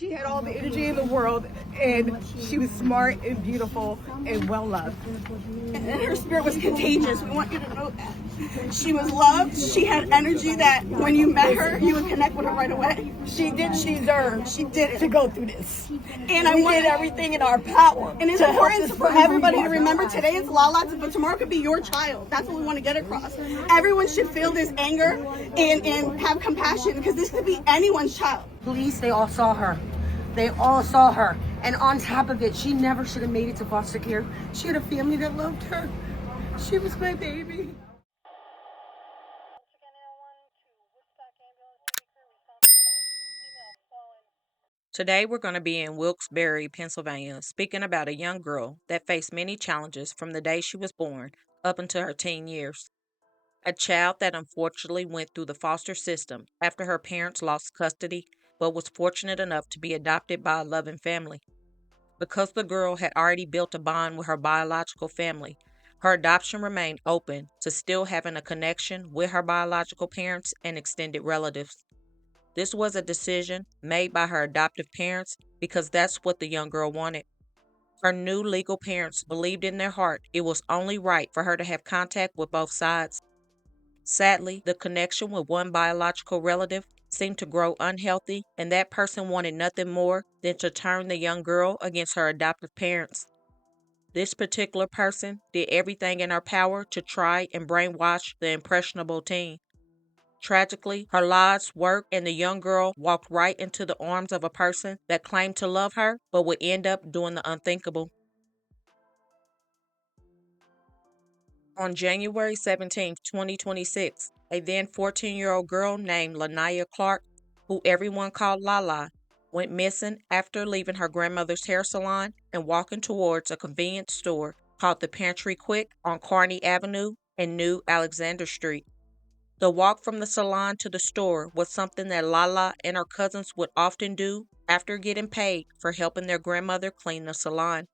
She had all the energy in the world, and she was smart and beautiful and well loved. And her spirit was contagious. We want you to know that. She was loved. She had energy that when you met her, you would connect with her right away. She didn't deserve to go through this. And we did everything in our power. And it's important for everybody to remember today is Lala, but tomorrow could be your child. That's what we want to get across. Everyone should feel this anger and have compassion, because this could be anyone's child. Police, they all saw her. They all saw her. And on top of it, she never should have made it to foster care. She had a family that loved her. She was my baby. Today we're going to be in Wilkes Berry, Pennsylvania, speaking about a young girl that faced many challenges from the day she was born up until her teen years. A child that unfortunately went through the foster system after her parents lost custody, but was fortunate enough to be adopted by a loving family. Because the girl had already built a bond with her biological family, her adoption remained open to still having a connection with her biological parents and extended relatives. This was a decision made by her adoptive parents because that's what the young girl wanted. Her new legal parents believed in their heart it was only right for her to have contact with both sides. Sadly, the connection with one biological relative seemed to grow unhealthy, and that person wanted nothing more than to turn the young girl against her adoptive parents. This particular person did everything in her power to try and brainwash the impressionable teen. Tragically, her lies worked, and the young girl walked right into the arms of a person that claimed to love her but would end up doing the unthinkable. On January 17, 2026, a then 14-year-old girl named Lenya Clark, who everyone called Lala, went missing after leaving her grandmother's hair salon and walking towards a convenience store called the Pantry Quick on Kearney Avenue and New Alexander Street. The walk from the salon to the store was something that Lala and her cousins would often do after getting paid for helping their grandmother clean the salon.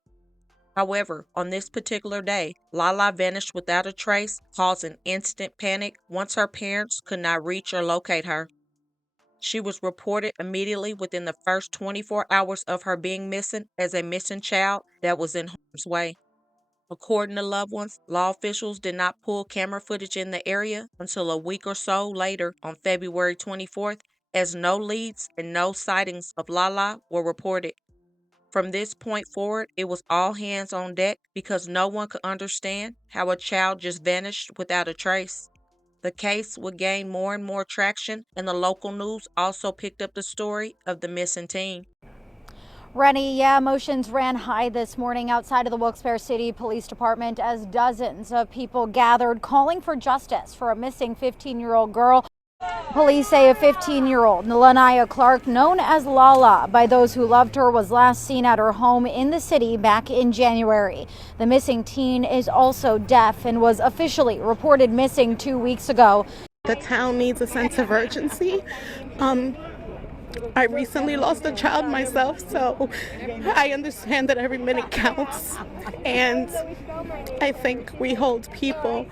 However, on this particular day, Lala vanished without a trace, causing instant panic once her parents could not reach or locate her. She was reported immediately within the first 24 hours of her being missing as a missing child that was in harm's way. According to loved ones, law officials did not pull camera footage in the area until a week or so later on February 24th, as no leads and no sightings of Lala were reported. From this point forward, it was all hands on deck because no one could understand how a child just vanished without a trace. The case would gain more and more traction, and the local news also picked up the story of the missing teen. Rennie, emotions ran high this morning outside of the Wilkes Barre City Police Department as dozens of people gathered calling for justice for a missing 15-year-old girl. Police say a 15-year-old, Lenya Clark, known as Lala by those who loved her, was last seen at her home in the city back in January. The missing teen is also deaf and was officially reported missing 2 weeks ago. The town needs a sense of urgency. I recently lost a child myself, so I understand that every minute counts. And I think we hold people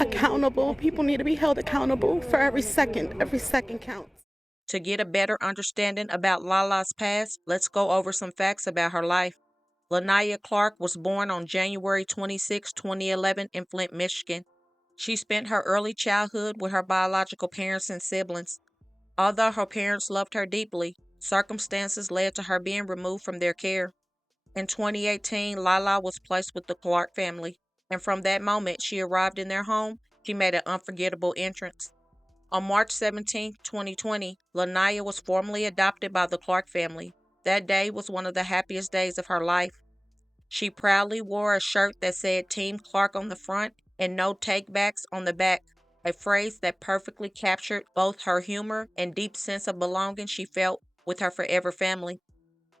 accountable. People need to be held accountable for every second. Every second counts. To get a better understanding about Lala's past, let's go over some facts about her life. Lenya Clark was born on January 26, 2011 in Flint, Michigan. She spent her early childhood with her biological parents and siblings. Although her parents loved her deeply, circumstances led to her being removed from their care. In 2018, Lala was placed with the Clark family, and from that moment she arrived in their home, she made an unforgettable entrance. On March 17, 2020, Lenya was formally adopted by the Clark family. That day was one of the happiest days of her life. She proudly wore a shirt that said Team Clark on the front and no takebacks on the back, a phrase that perfectly captured both her humor and deep sense of belonging she felt with her forever family.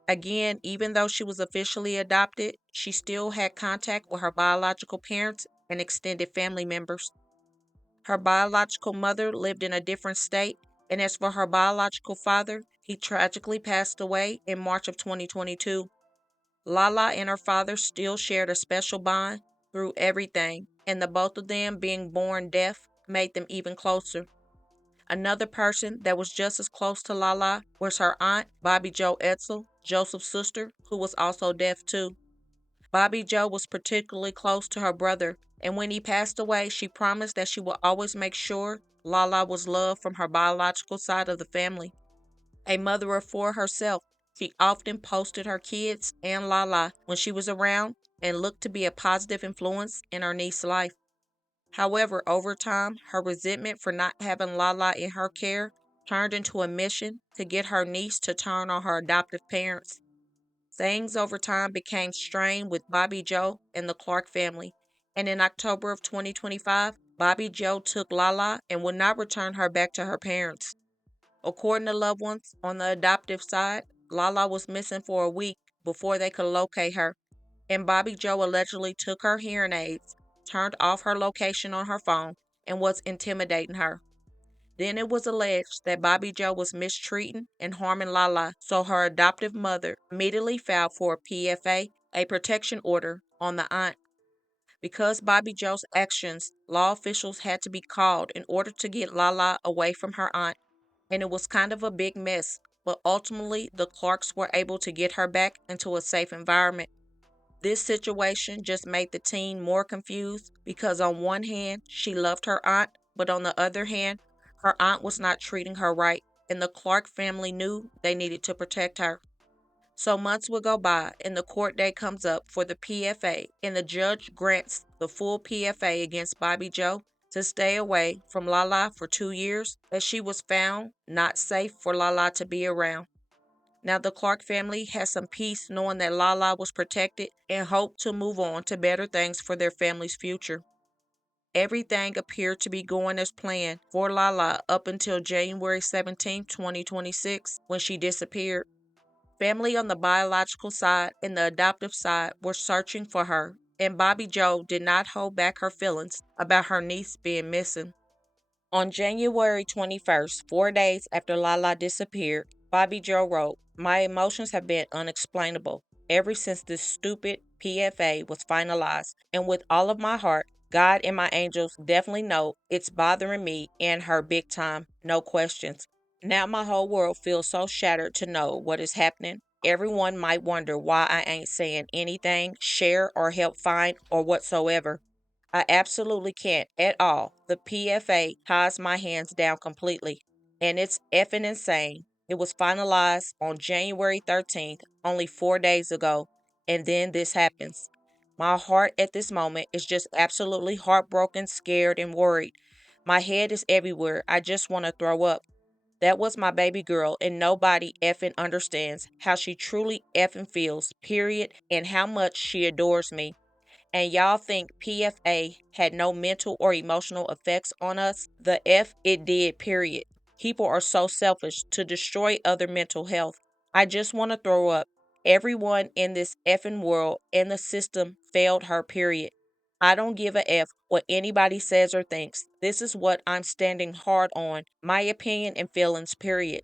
Again, even though she was officially adopted, she still had contact with her biological parents and extended family members. Her biological mother lived in a different state, and as for her biological father, he tragically passed away in March of 2022. Lala and her father still shared a special bond through everything, and the both of them being born deaf made them even closer. Another person that was just as close to Lala was her aunt, Bobby Jo Edsel, Joseph's sister, who was also deaf too. Bobby Jo was particularly close to her brother, and when he passed away, she promised that she would always make sure Lala was loved from her biological side of the family. A mother of four herself, she often posted her kids and Lala when she was around and looked to be a positive influence in her niece's life. However, over time, her resentment for not having Lala in her care turned into a mission to get her niece to turn on her adoptive parents. Things over time became strained with Bobby Jo and the Clark family, and in October of 2025, Bobby Jo took Lala and would not return her back to her parents. According to loved ones on the adoptive side, Lala was missing for a week before they could locate her, and Bobby Jo allegedly took her hearing aids, turned off her location on her phone, and was intimidating her. Then it was alleged that Bobby Jo was mistreating and harming Lala, so her adoptive mother immediately filed for a PFA, a protection order, on the aunt. Because Bobby Jo's actions, law officials had to be called in order to get Lala away from her aunt, and it was kind of a big mess, but ultimately the Clarks were able to get her back into a safe environment. This situation just made the teen more confused because on one hand, she loved her aunt, but on the other hand, her aunt was not treating her right, and the Clark family knew they needed to protect her. So months will go by, and the court date comes up for the PFA, and the judge grants the full PFA against Bobby Jo to stay away from Lala for 2 years, as she was found not safe for Lala to be around. Now the Clark family has some peace knowing that Lala was protected and hope to move on to better things for their family's future. Everything appeared to be going as planned for Lala up until January 17, 2026, when she disappeared. Family on the biological side and the adoptive side were searching for her, and Bobby Jo did not hold back her feelings about her niece being missing. On January 21st, 4 days after Lala disappeared, Bobby Jo wrote, "My emotions have been unexplainable ever since this stupid PFA was finalized, and with all of my heart, God and my angels definitely know it's bothering me and her big time, no questions. Now my whole world feels so shattered to know what is happening. Everyone might wonder why I ain't saying anything, share, or help find, or whatsoever. I absolutely can't at all. The PFA ties my hands down completely, and it's effing insane. It was finalized on January 13th, only 4 days ago, and then this happens. My heart at this moment is just absolutely heartbroken, scared, and worried. My head is everywhere. I just want to throw up. That was my baby girl, and nobody effing understands how she truly effing feels, period, and how much she adores me. And y'all think PFA had no mental or emotional effects on us? The F it did, period. People are so selfish to destroy other mental health. I just want to throw up. Everyone in this effing world and the system failed her, period. I don't give a F what anybody says or thinks. This is what I'm standing hard on. My opinion and feelings, period.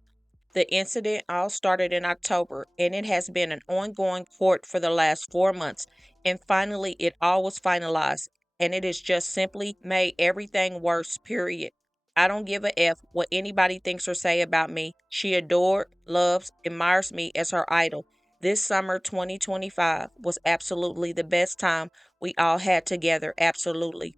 The incident all started in October, and it has been an ongoing court for the last 4 months. And finally, it all was finalized, and it has just simply made everything worse, period. I don't give a F what anybody thinks or say about me. She adored, loves, admires me as her idol. This summer 2025 was absolutely the best time we all had together, absolutely.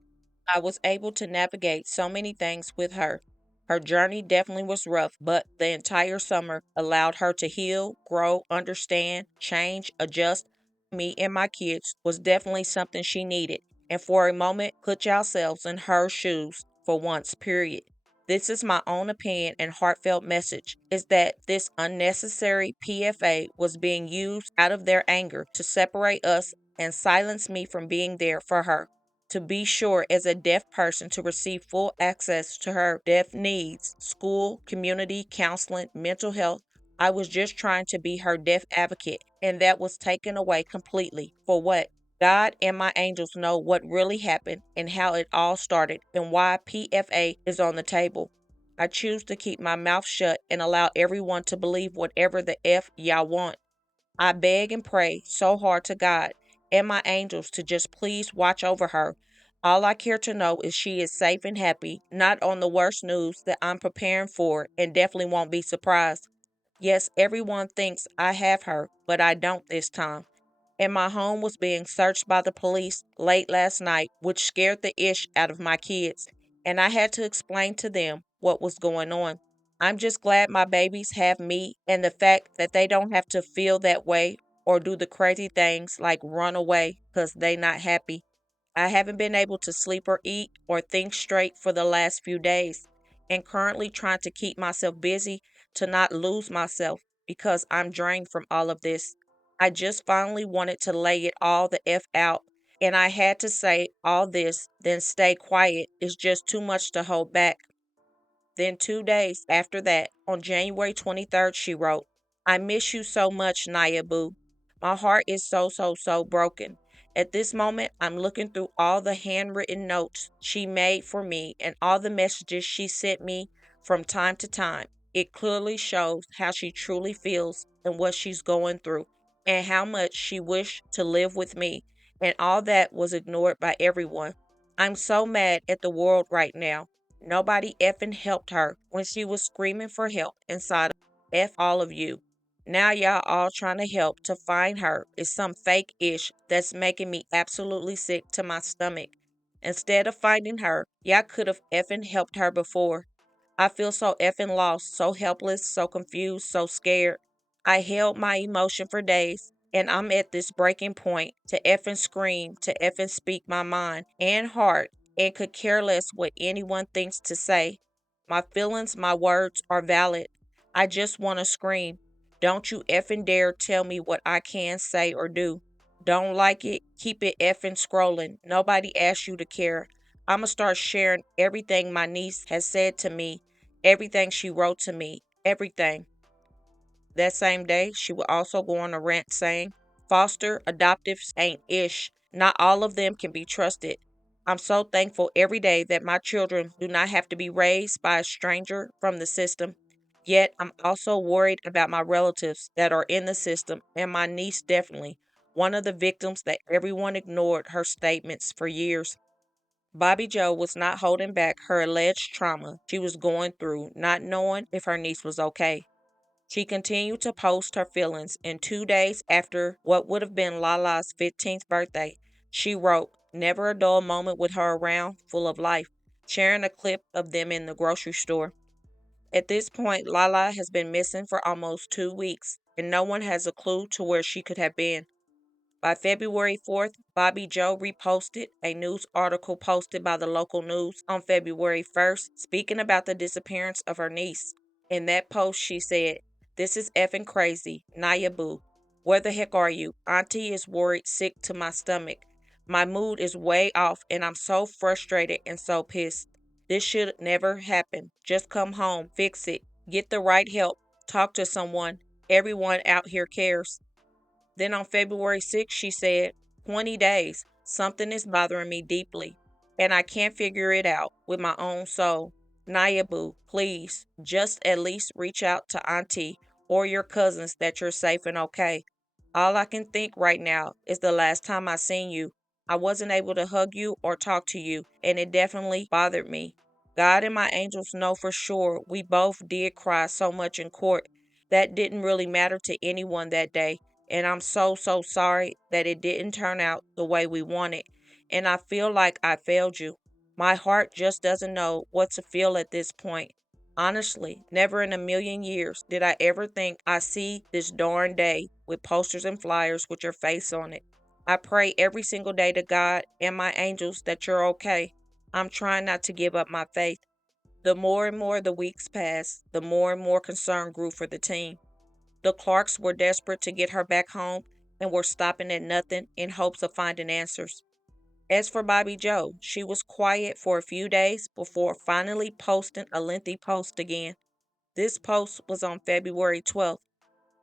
I was able to navigate so many things with her. Her journey definitely was rough, but the entire summer allowed her to heal, grow, understand, change, adjust. Me and my kids was definitely something she needed. And for a moment, put yourselves in her shoes for once, period. This is my own opinion and heartfelt message is that this unnecessary PFA was being used out of their anger to separate us and silence me from being there for her. To be sure, as a deaf person, to receive full access to her deaf needs, school, community, counseling, mental health. I was just trying to be her deaf advocate, and that was taken away completely. For what? God and my angels know what really happened and how it all started and why PFA is on the table. I choose to keep my mouth shut and allow everyone to believe whatever the F y'all want. I beg and pray so hard to God and my angels to just please watch over her. All I care to know is she is safe and happy, not on the worst news that I'm preparing for, and definitely won't be surprised. Yes, everyone thinks I have her, but I don't this time. And my home was being searched by the police late last night, which scared the ish out of my kids, and I had to explain to them what was going on. I'm just glad my babies have me and the fact that they don't have to feel that way or do the crazy things like run away because they not happy. I haven't been able to sleep or eat or think straight for the last few days, and currently trying to keep myself busy to not lose myself because I'm drained from all of this. I just finally wanted to lay it all the F out, and I had to say all this, then stay quiet is just too much to hold back. Then 2 days after that, on January 23rd, she wrote, I miss you so much, Naya Boo. My heart is so broken. At this moment, I'm looking through all the handwritten notes she made for me and all the messages she sent me from time to time. It clearly shows how she truly feels and what she's going through, and how much she wished to live with me, and all that was ignored by everyone. I'm so mad at the world right now. Nobody effing helped her when she was screaming for help inside of F all of you. Now y'all all trying to help to find her is some fake ish that's making me absolutely sick to my stomach. Instead of finding her, y'all could have effing helped her before. I feel so effing lost, so helpless, so confused, so scared. I held my emotion for days, and I'm at this breaking point to effing scream, to effing speak my mind and heart, and could care less what anyone thinks to say. My feelings, my words are valid. I just want to scream. Don't you effing dare tell me what I can say or do. Don't like it? Keep it effing scrolling. Nobody asked you to care. I'ma start sharing everything my niece has said to me, everything she wrote to me, everything. That same day, she would also go on a rant saying, foster adoptives ain't ish. Not all of them can be trusted. I'm so thankful every day that my children do not have to be raised by a stranger from the system. Yet, I'm also worried about my relatives that are in the system, and my niece definitely, one of the victims that everyone ignored her statements for years. Bobby Joe was not holding back her alleged trauma she was going through, not knowing if her niece was okay. She continued to post her feelings, and 2 days after what would have been Lala's 15th birthday, she wrote, never a dull moment with her around, full of life, sharing a clip of them in the grocery store. At this point, Lala has been missing for almost 2 weeks, and no one has a clue to where she could have been. By February 4th, Bobby Joe reposted a news article posted by the local news on February 1st speaking about the disappearance of her niece. In that post, she said, this is effing crazy. Naya Boo. Where the heck are you? Auntie is worried sick to my stomach. My mood is way off and I'm so frustrated and so pissed. This should never happen. Just come home, fix it, get the right help, talk to someone. Everyone out here cares. Then on February 6th, she said, 20 days. Something is bothering me deeply, and I can't figure it out with my own soul. Nayabu, please, just at least reach out to Auntie or your cousins that you're safe and okay. All I can think right now is the last time I seen you. I wasn't able to hug you or talk to you, and it definitely bothered me. God and my angels know for sure we both did cry so much in court. That didn't really matter to anyone that day, and I'm so sorry that it didn't turn out the way we wanted. And I feel like I failed you. My heart just doesn't know what to feel at this point. Honestly, never in a million years did I ever think I'd see this darn day with posters and flyers with your face on it. I pray every single day to God and my angels that you're okay. I'm trying not to give up my faith. The more and more the weeks passed, the more and more concern grew for the team. The Clarks were desperate to get her back home and were stopping at nothing in hopes of finding answers. As for Bobby Joe, she was quiet for a few days before finally posting a lengthy post again. This post was on February 12th.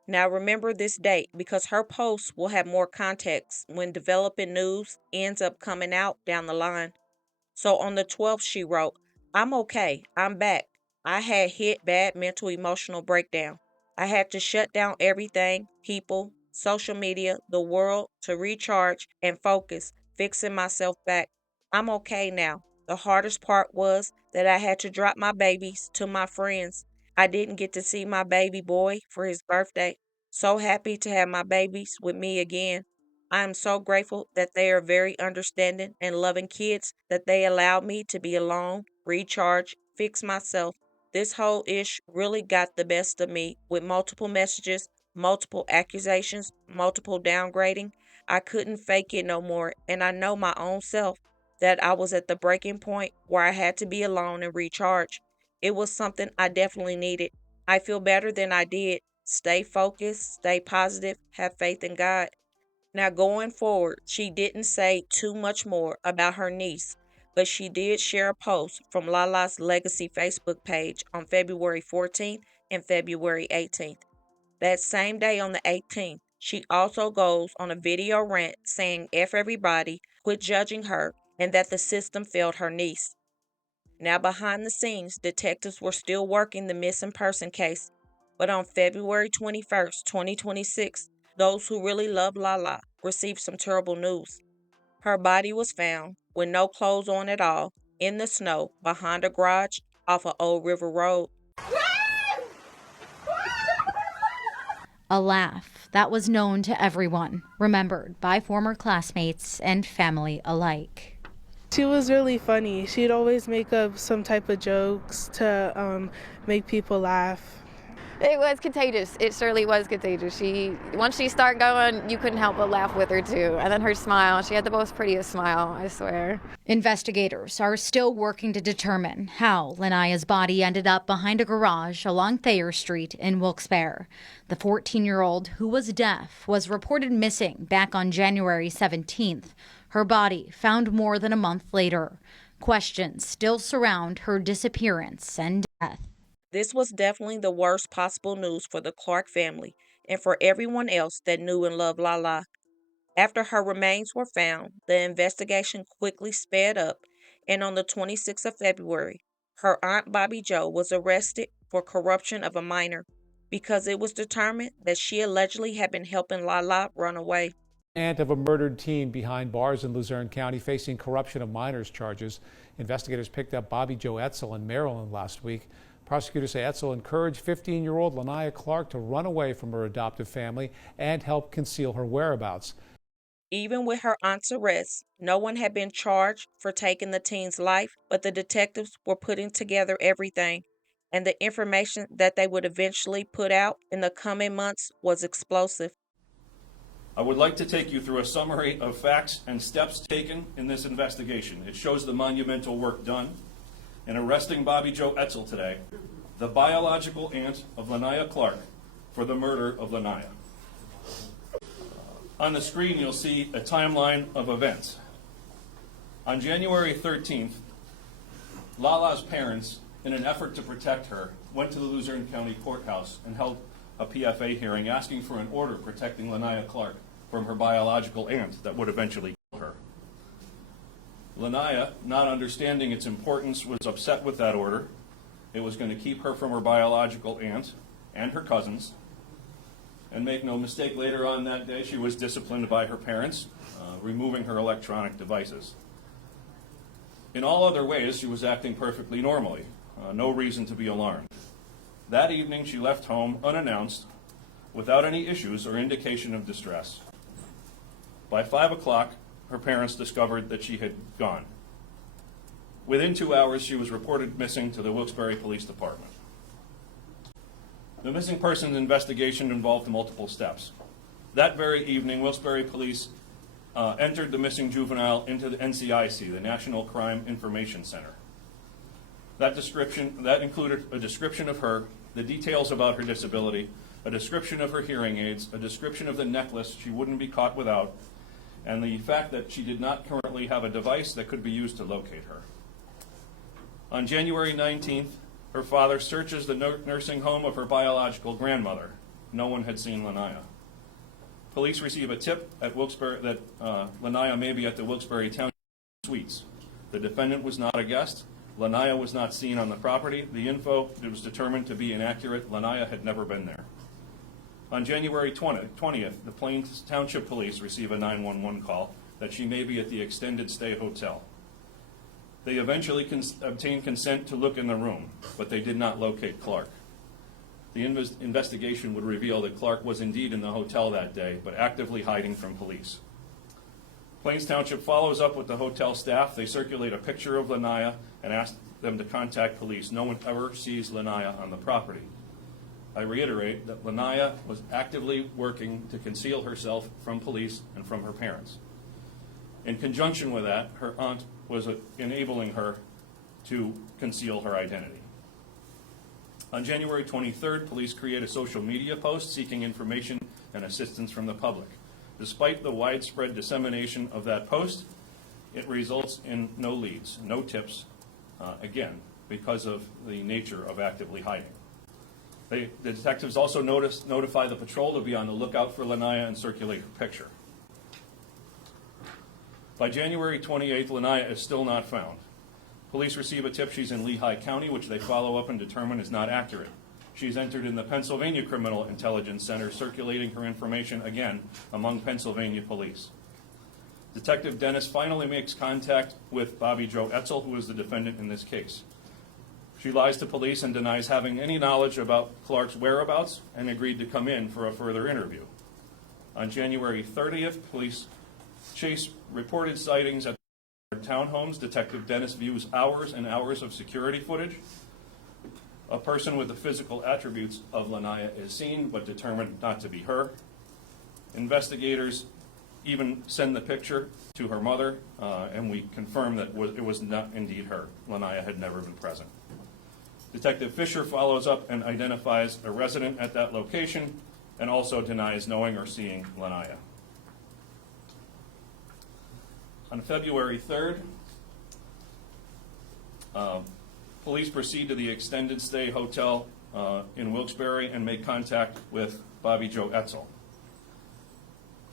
Now remember this date because her post will have more context when developing news ends up coming out down the line. So on the 12th, she wrote, I'm okay. I'm back. I had hit bad mental emotional breakdown. I had to shut down everything, people, social media, the world to recharge and focus, fixing myself back. I'm okay now. The hardest part was that I had to drop my babies to my friends. I didn't get to see my baby boy for his birthday. So happy to have my babies with me again. I am so grateful that they are very understanding and loving kids that they allowed me to be alone, recharge, fix myself. This whole ish really got the best of me with multiple messages, multiple accusations, multiple downgrading. I couldn't fake it no more, and I know my own self that I was at the breaking point where I had to be alone and recharge. It was something I definitely needed. I feel better than I did. Stay focused, stay positive, have faith in God. Now, going forward, she didn't say too much more about her niece, but she did share a post from Lala's Legacy Facebook page on February 14th and February 18th. That same day on the 18th, she also goes on a video rant saying F everybody, quit judging her, and that the system failed her niece. Now, behind the scenes, detectives were still working the missing person case, but on February 21st, 2026, those who really love Lala received some terrible news. Her body was found with no clothes on at all in the snow behind a garage off of Old River Road. A laugh that was known to everyone, remembered by former classmates and family alike. She was really funny. She'd always make up some type of jokes to make people laugh. It was contagious. It surely was contagious. Once she started going, you couldn't help but laugh with her too. And then her smile, she had the most prettiest smile, I swear. Investigators are still working to determine how Lanaya's body ended up behind a garage along Thayer Street in Wilkes Berry. The 14-year-old, who was deaf, was reported missing back on January 17th. Her body found more than a month later. Questions still surround her disappearance and death. This was definitely the worst possible news for the Clark family and for everyone else that knew and loved Lala. After her remains were found, the investigation quickly sped up, and on the 26th of February, her aunt Bobby Jo was arrested for corruption of a minor because it was determined that she allegedly had been helping Lala run away. Aunt of a murdered teen behind bars in Luzerne County facing corruption of minors charges. Investigators picked up Bobby Jo Etzel in Maryland last week. Prosecutors say Etzel encouraged 15-year-old Lanaya Clark to run away from her adoptive family and help conceal her whereabouts. Even with her aunt's arrest, no one had been charged for taking the teen's life, but the detectives were putting together everything, and the information that they would eventually put out in the coming months was explosive. I would like to take you through a summary of facts and steps taken in this investigation. It shows the monumental work done in arresting Bobby Jo Etzel today, the biological aunt of Lanaya Clark, for the murder of Lanaya. On the screen, you'll see a timeline of events. On January 13th, Lala's parents, in an effort to protect her, went to the Luzerne County Courthouse and held a PFA hearing asking for an order protecting Lanaya Clark from her biological aunt that would eventually kill her. Lanaya, not understanding its importance, was upset with that order. It was going to keep her from her biological aunt and her cousins. And make no mistake, later on that day, she was disciplined by her parents, removing her electronic devices. In all other ways, she was acting perfectly normally. No reason to be alarmed. That evening, she left home unannounced, without any issues or indication of distress. By 5 o'clock, her parents discovered that she had gone. Within 2 hours, she was reported missing to the Wilkes Berry Police Department. The missing persons investigation involved multiple steps. That very evening, Wilkes Berry Police entered the missing juvenile into the NCIC, the National Crime Information Center. That included a description of her, the details about her disability, a description of her hearing aids, a description of the necklace she wouldn't be caught without, and the fact that she did not currently have a device that could be used to locate her. On January 19th, her father searches the nursing home of her biological grandmother. No one had seen Lanaya. Police receive a tip at Wilkes-Berry that Lanaya may be at the Wilkes-Berry Township Suites. The defendant was not a guest. Lanaya was not seen on the property. The info was determined to be inaccurate. Lanaya had never been there. On January 20th, the Plains Township Police receive a 911 call that she may be at the Extended Stay Hotel. They eventually obtained consent to look in the room, but they did not locate Clark. The investigation would reveal that Clark was indeed in the hotel that day, but actively hiding from police. Plains Township follows up with the hotel staff. They circulate a picture of Lanaya and ask them to contact police. No one ever sees Lanaya on the property. I reiterate that Lanaya was actively working to conceal herself from police and from her parents. In conjunction with that, her aunt was enabling her to conceal her identity. On January 23rd, police create a social media post seeking information and assistance from the public. Despite the widespread dissemination of that post, it results in no leads, no tips, again, because of the nature of actively hiding. The detectives also notify the patrol to be on the lookout for Lanaya and circulate her picture. By January 28th, Lanaya is still not found. Police receive a tip she's in Lehigh County, which they follow up and determine is not accurate. She's entered in the Pennsylvania Criminal Intelligence Center, circulating her information again among Pennsylvania police. Detective Dennis finally makes contact with Bobby Jo Etzel, who is the defendant in this case. She lies to police and denies having any knowledge about Clark's whereabouts and agreed to come in for a further interview. On January 30th, police chase reported sightings at townhomes. Detective Dennis views hours and hours of security footage. A person with the physical attributes of Lanaya is seen, but determined not to be her. Investigators even send the picture to her mother, and we confirm that it was not indeed her. Lanaya had never been present. Detective Fisher follows up and identifies a resident at that location and also denies knowing or seeing Lanaya. On February 3rd, police proceed to the extended stay hotel in Wilkes Berry and make contact with Bobby Jo Etzel.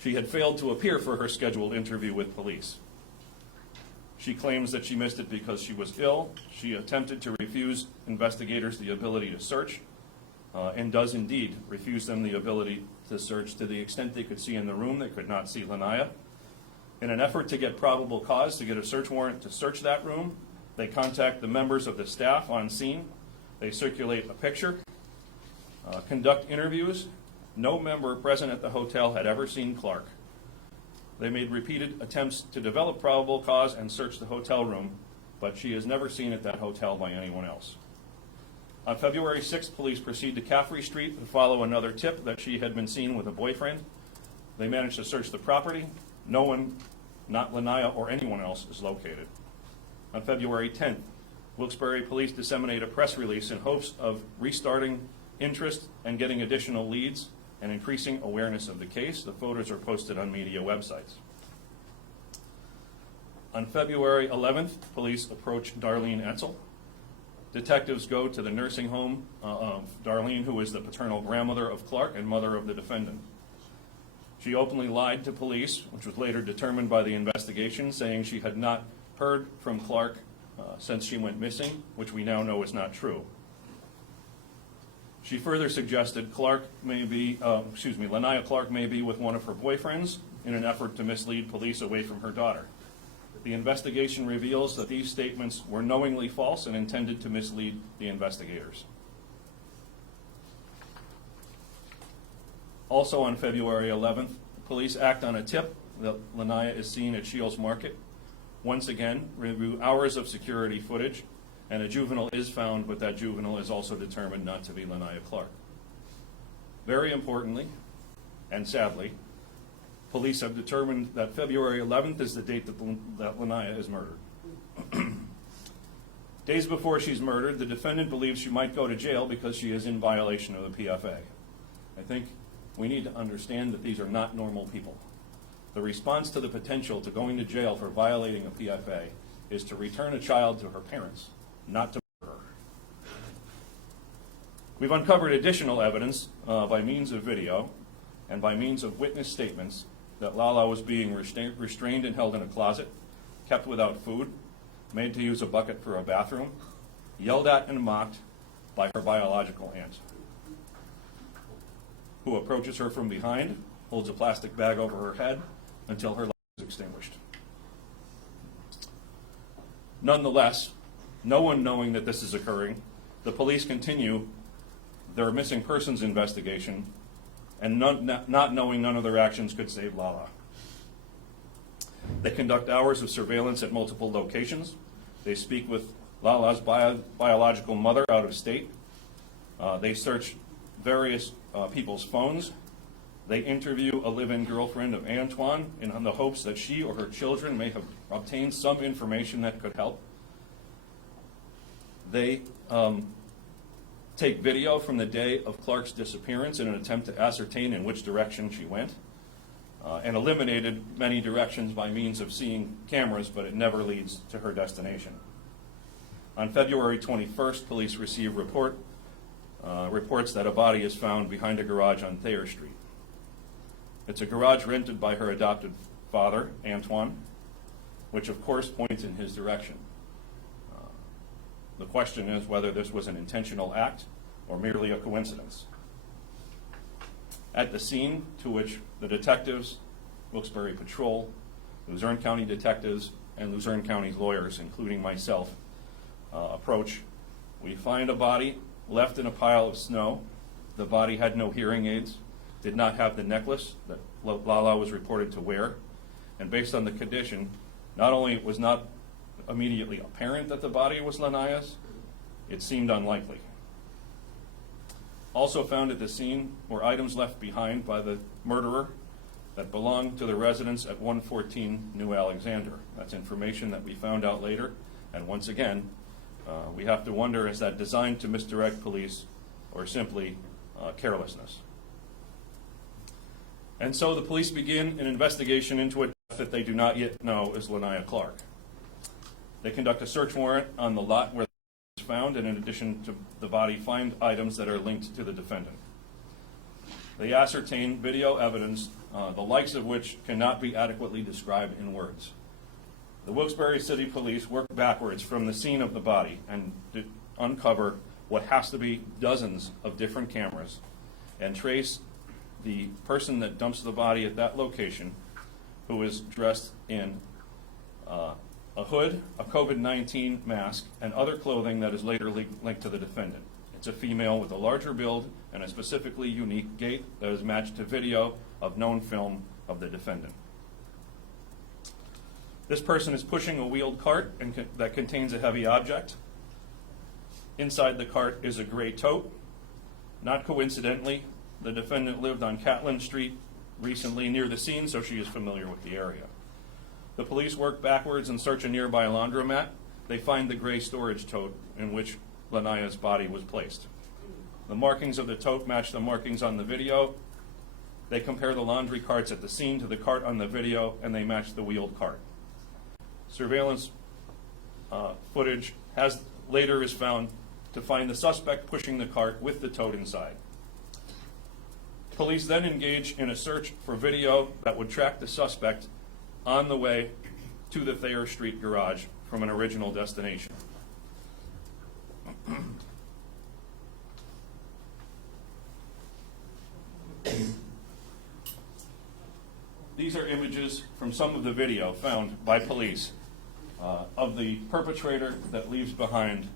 She had failed to appear for her scheduled interview with police. She claims that she missed it because she was ill. She attempted to refuse investigators the ability to search, and does indeed refuse them the ability to search to the extent they could see in the room. They could not see Lanaya. In an effort to get probable cause to get a search warrant to search that room, they contact the members of the staff on scene. They circulate a picture, conduct interviews. No member present at the hotel had ever seen Clark. They made repeated attempts to develop probable cause and search the hotel room, but she is never seen at that hotel by anyone else. On February 6th, police proceed to Caffrey Street to follow another tip that she had been seen with a boyfriend. They managed to search the property. No one, not Lanaya or anyone else, is located. On February 10th, Wilkes Berry police disseminate a press release in hopes of restarting interest and getting additional leads and increasing awareness of the case. The photos are posted on media websites. On February 11th, police approach Darlene Etzel. Detectives go to the nursing home of Darlene, who is the paternal grandmother of Clark and mother of the defendant. She openly lied to police, which was later determined by the investigation, saying she had not heard from Clark since she went missing, which we now know is not true. She further suggested Lanaya Clark may be with one of her boyfriends in an effort to mislead police away from her daughter. The investigation reveals that these statements were knowingly false and intended to mislead the investigators. Also on February 11th, police act on a tip that Lanaya is seen at Shields Market. Once again, review hours of security footage, and a juvenile is found, but that juvenile is also determined not to be Lanaya Clark. Very importantly, and sadly, police have determined that February 11th is the date that Lanaya is murdered. Days before she's murdered, the defendant believes she might go to jail because she is in violation of the PFA. I think we need to understand that these are not normal people. The response to the potential to going to jail for violating a PFA is to return a child to her parents, not to murder her. We've uncovered additional evidence by means of video and by means of witness statements that Lala was being restrained and held in a closet, kept without food, made to use a bucket for a bathroom, yelled at and mocked by her biological aunt, who approaches her from behind, holds a plastic bag over her head until her light is extinguished. Nonetheless, no one knowing that this is occurring, the police continue their missing persons investigation, and not knowing none of their actions could save Lala. They conduct hours of surveillance at multiple locations. They speak with Lala's biological mother out of state. They search various people's phones. They interview a live-in girlfriend of Antoine in the hopes that she or her children may have obtained some information that could help. They take video from the day of Clark's disappearance in an attempt to ascertain in which direction she went, and eliminated many directions by means of seeing cameras, but it never leads to her destination. On February 21st, police receive reports that a body is found behind a garage on Thayer Street. It's a garage rented by her adopted father, Antoine, which of course points in his direction. The question is whether this was an intentional act or merely a coincidence. At the scene, to which the detectives, Wilkes Berry Patrol, Luzerne County detectives, and Luzerne County's lawyers, including myself, approach, we find a body left in a pile of snow. The body had no hearing aids, did not have the necklace that Lala was reported to wear, and based on the condition, not only it was not immediately apparent that the body was Lanaya's, it seemed unlikely. Also found at the scene were items left behind by the murderer that belonged to the residents at 114 New Alexander. That's information that we found out later, and once again, we have to wonder, is that designed to misdirect police or simply carelessness? And so the police begin an investigation into a death that they do not yet know is Lanaya Clark. They conduct a search warrant on the lot where the body was found, and in addition to the body, find items that are linked to the defendant. They ascertain video evidence, the likes of which cannot be adequately described in words. The Wilkes-Barre City Police work backwards from the scene of the body and uncover what has to be dozens of different cameras and trace the person that dumps the body at that location, who is dressed in a hood, a COVID-19 mask, and other clothing that is later linked to the defendant. It's a female with a larger build and a specifically unique gait that is matched to video of known film of the defendant. This person is pushing a wheeled cart that contains a heavy object. Inside the cart is a gray tote. Not coincidentally, the defendant lived on Catlin Street recently near the scene, so she is familiar with the area. The police work backwards and search a nearby laundromat. They find the gray storage tote in which Lanaya's body was placed. The markings of the tote match the markings on the video. They compare the laundry carts at the scene to the cart on the video, and they match the wheeled cart. Surveillance footage later is found to find the suspect pushing the cart with the tote inside. Police then engage in a search for video that would track the suspect on the way to the Thayer Street garage from an original destination. These are images from some of the video found by police of the perpetrator that leaves behind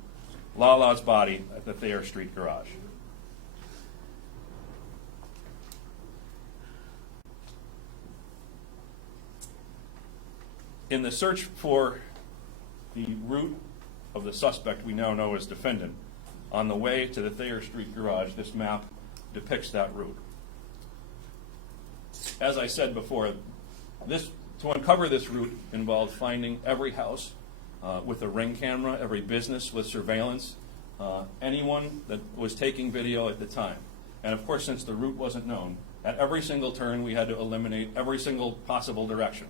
Lala's body at the Thayer Street garage. In the search for the route of the suspect we now know as defendant, on the way to the Thayer Street garage, this map depicts that route. As I said before, to uncover this route involved finding every house with a Ring camera, every business with surveillance, anyone that was taking video at the time. And of course, since the route wasn't known, at every single turn we had to eliminate every single possible direction.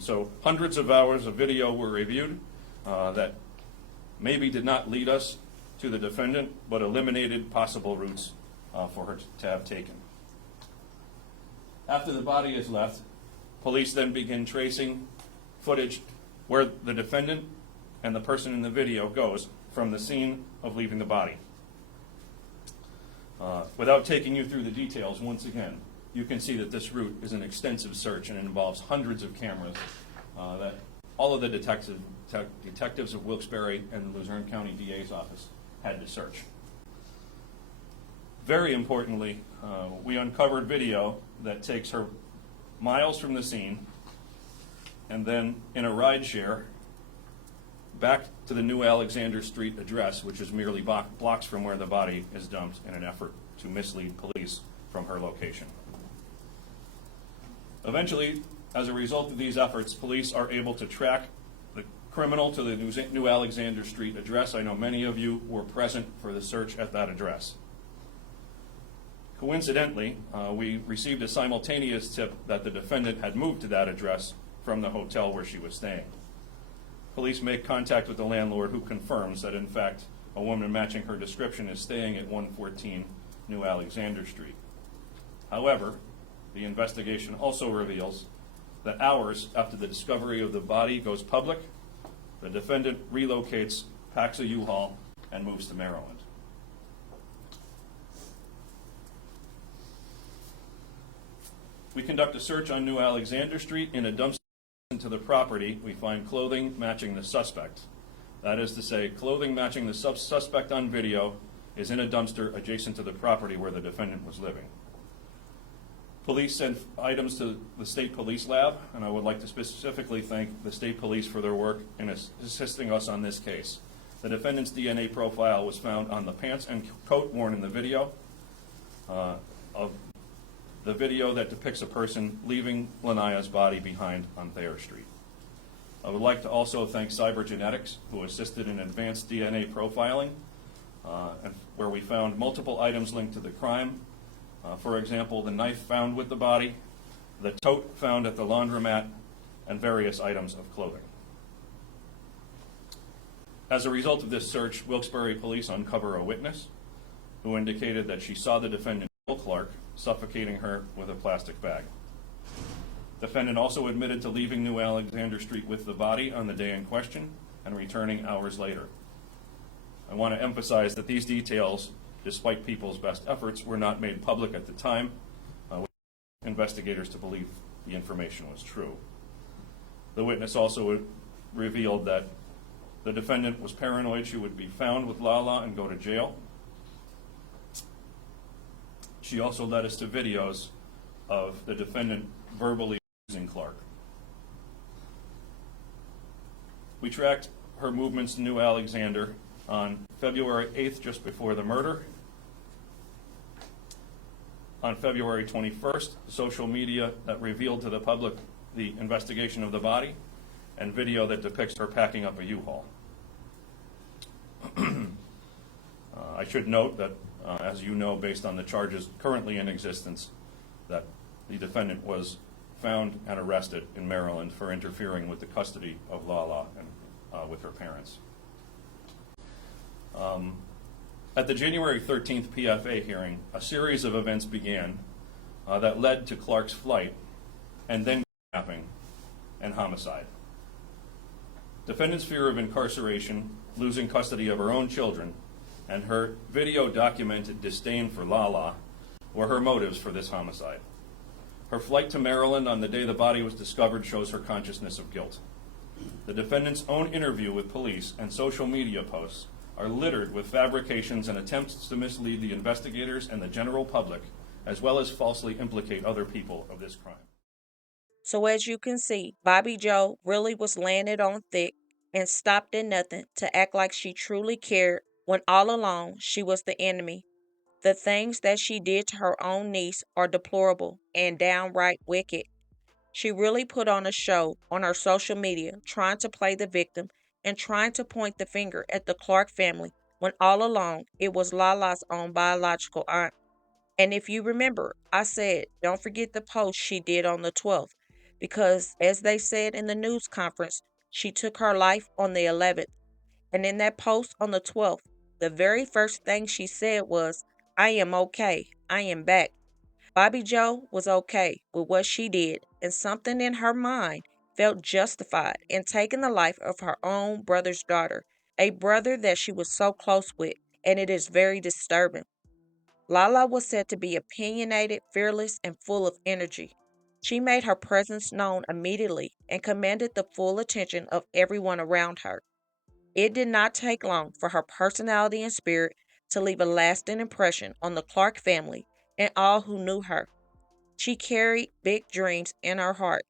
So hundreds of hours of video were reviewed that maybe did not lead us to the defendant, but eliminated possible routes for her to have taken. After the body is left, police then begin tracing footage where the defendant and the person in the video goes from the scene of leaving the body. Without taking you through the details, once again, you can see that this route is an extensive search and it involves hundreds of cameras that all of the detectives of Wilkes Berry and the Luzerne County DA's office had to search. Very importantly, we uncovered video that takes her miles from the scene and then in a ride share back to the New Alexander Street address, which is merely blocks from where the body is dumped, in an effort to mislead police from her location. Eventually, as a result of these efforts, police are able to track the criminal to the New Alexander Street address. I know many of you were present for the search at that address. Coincidentally, we received a simultaneous tip that the defendant had moved to that address from the hotel where she was staying. Police make contact with the landlord, who confirms that, in fact, a woman matching her description is staying at 114 New Alexander Street. However, the investigation also reveals that hours after the discovery of the body goes public, the defendant relocates, packs a U-Haul, and moves to Maryland. We conduct a search on New Alexander Street. In a dumpster to the property, we find clothing matching the suspect. That is to say, clothing matching the suspect on video is in a dumpster adjacent to the property where the defendant was living. Police sent items to the state police lab, and I would like to specifically thank the state police for their work in assisting us on this case. The defendant's DNA profile was found on the pants and coat worn in the video, of the video that depicts a person leaving Lania's body behind on Thayer Street. I would like to also thank Cybergenetics, who assisted in advanced DNA profiling, and where we found multiple items linked to the crime. For example, the knife found with the body, the tote found at the laundromat, and various items of clothing. As a result of this search, Wilkes-Barre police uncover a witness who indicated that she saw the defendant, Clark, suffocating her with a plastic bag. Defendant also admitted to leaving New Alexander Street with the body on the day in question and returning hours later. I want to emphasize that these details, despite people's best efforts, were not made public at the time, which led investigators to believe the information was true. The witness also revealed that the defendant was paranoid she would be found with Lala and go to jail. She also led us to videos of the defendant verbally abusing Clark. We tracked her movements to New Alexander on February 8th, just before the murder. On February 21st, social media that revealed to the public the investigation of the body, and video that depicts her packing up a U-Haul. I should note that, as you know, based on the charges currently in existence, that the defendant was found and arrested in Maryland for interfering with the custody of Lala and with her parents. At the January 13th PFA hearing, a series of events began that led to Clark's flight and then kidnapping and homicide. Defendant's fear of incarceration, losing custody of her own children, and her video-documented disdain for Lala were her motives for this homicide. Her flight to Maryland on the day the body was discovered shows her consciousness of guilt. The defendant's own interview with police and social media posts are littered with fabrications and attempts to mislead the investigators and the general public, as well as falsely implicate other people of this crime. So as you can see, Bobby Joe really was laying it on thick and stopped at nothing to act like she truly cared when all along she was the enemy. The things that she did to her own niece are deplorable and downright wicked. She really put on a show on her social media, trying to play the victim and trying to point the finger at the Clark family when all along it was Lala's own biological aunt. And if you remember, I said, don't forget the post she did on the 12th, because as they said in the news conference, she took her life on the 11th. And in that post on the 12th, the very first thing she said was, I am okay. I am back. Bobby Joe was okay with what she did, and something in her mind felt justified in taking the life of her own brother's daughter, a brother that she was so close with, and it is very disturbing. Lala was said to be opinionated, fearless, and full of energy. She made her presence known immediately and commanded the full attention of everyone around her. It did not take long for her personality and spirit to leave a lasting impression on the Clark family and all who knew her. She carried big dreams in her heart.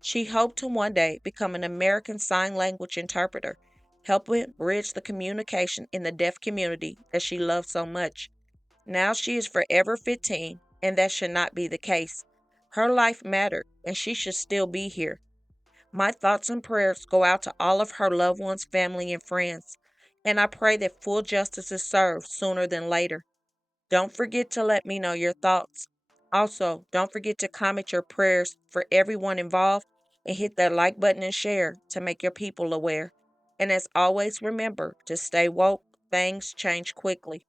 She hoped to one day become an American Sign Language interpreter, helping bridge the communication in the deaf community that she loved so much. Now she is forever 15, and that should not be the case. Her life mattered, and she should still be here. My thoughts and prayers go out to all of her loved ones, family, and friends, and I pray that full justice is served sooner than later. Don't forget to let me know your thoughts. Also, don't forget to comment your prayers for everyone involved and hit that like button and share to make your people aware. And as always, remember to stay woke. Things change quickly.